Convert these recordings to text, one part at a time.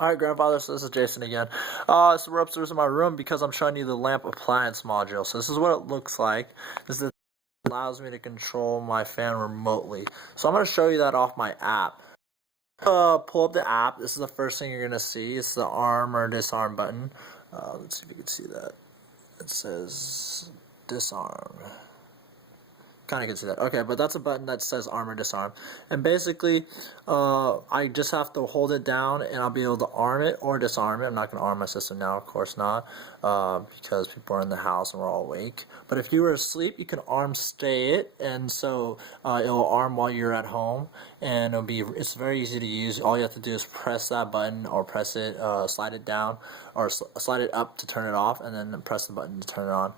Alright, grandfather, so this is Jason again. So we're upstairs in my room because I'm showing you the lamp appliance module. So this is what it looks like. This is allows me to control my fan remotely. So I'm going to show you that off my app. Pull up the app. This is the first thing you're going to see. It's the arm or disarm button. Let's see if you can see that. It says disarm. Kind of can see that. Okay, but that's a button that says arm or disarm. And basically, I just have to hold it down and I'll be able to arm it or disarm it. I'm not going to arm my system now, of course not, because people are in the house and we're all awake. But if you were asleep, you can arm stay it, and so it'll arm while you're at home, and it's very easy to use. All you have to do is press that button or press it, slide it down, or slide it up to turn it off, and then press the button to turn it on.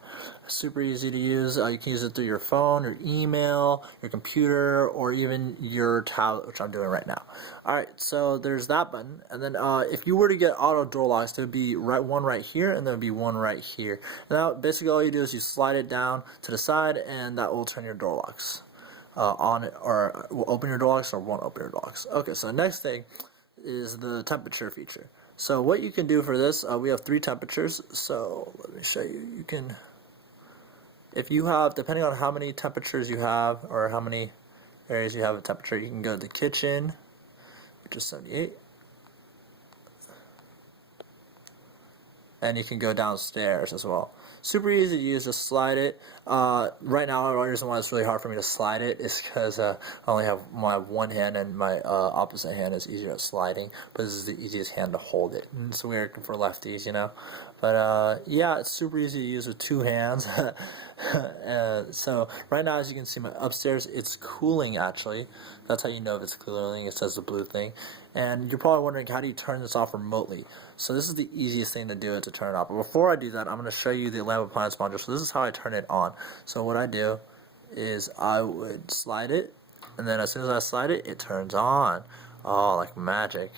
Super easy to use. You can use it through your phone, your email, your computer, or even your tablet, which I'm doing right now. Alright, so there's that button, and then if you were to get auto door locks, there would be one right here, and there would be one right here. Now, basically all you do is you slide it down to the side, and that will turn your door locks on it, or will open your door locks or won't open your door locks. Okay, so the next thing is the temperature feature. So what you can do for this, we have 3 temperatures, so let me show you. You can, if you have, depending on how many temperatures you have or how many areas you have of temperature, you can go to the kitchen, which is 78, and you can go downstairs as well. Super easy to use, just slide it. Right now, the reason why it's really hard for me to slide it is because I only have my one hand, and my opposite hand is easier at sliding, but this is the easiest hand to hold it. And it's weird for lefties, you know. But yeah, it's super easy to use with 2 hands. So right now, as you can see, my upstairs, it's cooling actually. That's how you know if it's cooling. It says the blue thing. And you're probably wondering, how do you turn this off remotely? So this is the easiest thing to do, to turn it off. But before I do that, I'm going to show you the lamp appliance module. So this is how I turn it on. So what I do is I would slide it, and then as soon as I slide it, it turns on. Oh, like magic.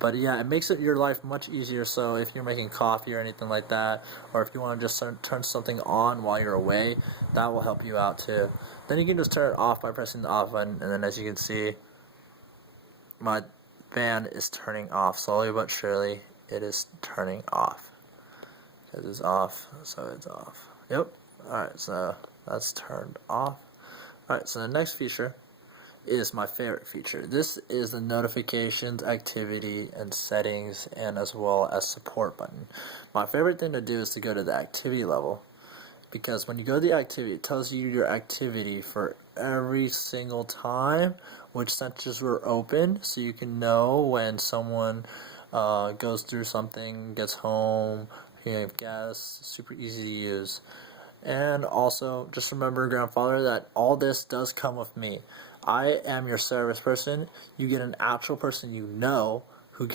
But yeah, it makes your life much easier. So if you're making coffee or anything like that, or if you want to just turn something on while you're away, that will help you out too. Then you can just turn it off by pressing the off button, and then as you can see, my fan is turning off. Slowly but surely, it is turning off. It is off, so it's off. Yep. Alright, so that's turned off. Alright, so the next feature is my favorite feature. This is the notifications, activity, and settings, and as well as support button. My favorite thing to do is to go to the activity level, because when you go to the activity, it tells you your activity for every single time, which sensors were open, so you can know when someone goes through something, gets home, you have guests. Super easy to use. And also, just remember, grandfather, that all this does come with me. I am your service person. You get an actual person you know who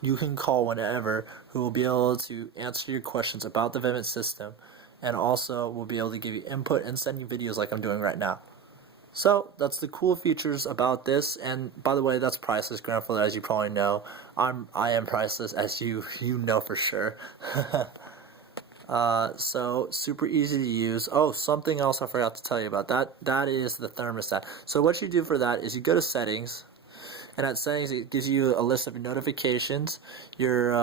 you can call whenever, who will be able to answer your questions about the Vivint system, and also will be able to give you input and send you videos like I'm doing right now. So that's the cool features about this. And by the way, that's priceless, grandfather, as you probably know. I am priceless, as you know for sure. So super easy to use. Oh, something else I forgot to tell you about. That is the thermostat. So what you do for that is you go to settings, and at settings it gives you a list of your notifications, your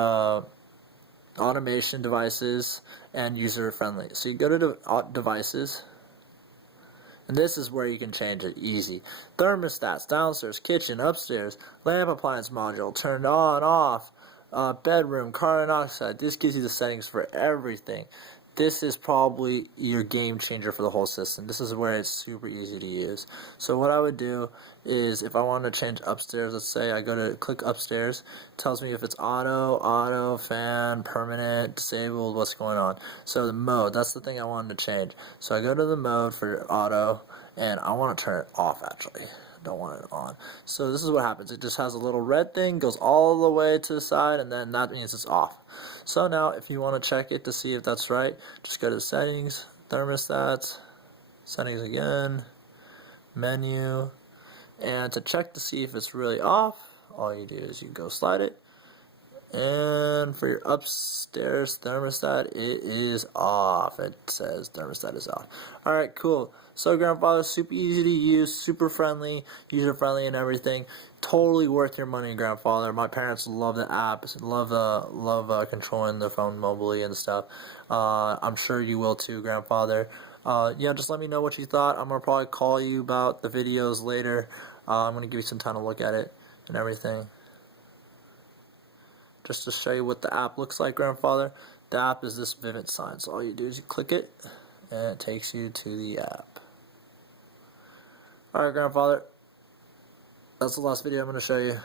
automation devices, and user friendly. So you go to devices, and this is where you can change it easy. Thermostats, downstairs, kitchen, upstairs, lamp appliance module, turned on, off, bedroom, carbon monoxide. This gives you the settings for everything. This is probably your game changer for the whole system. This is where it's super easy to use. So what I would do is, if I want to change upstairs, let's say I go to click upstairs, it tells me if it's auto, fan, permanent, disabled, what's going on. So the mode, that's the thing I wanted to change. So I go to the mode for auto, and I want to turn it off actually. Don't want it on. So this is what happens. It just has a little red thing, goes all the way to the side, and then that means it's off. So now if you want to check it to see if that's right, just go to settings, thermostats, settings again, menu, and to check to see if it's really off, all you do is you go slide it, and for your upstairs thermostat, it is off. It says thermostat is off. Alright, cool. So grandfather, super easy to use, super friendly, user friendly and everything. totally worth your money, grandfather. My parents love the app, love controlling the phone mobily and stuff. I'm sure you will too, grandfather. Yeah, just let me know what you thought. I'm gonna probably call you about the videos later. I'm gonna give you some time to look at it and everything. Just to show you what the app looks like, grandfather. The app is this Vivint sign. So all you do is you click it, and it takes you to the app. Alright, grandfather. That's the last video I'm going to show you.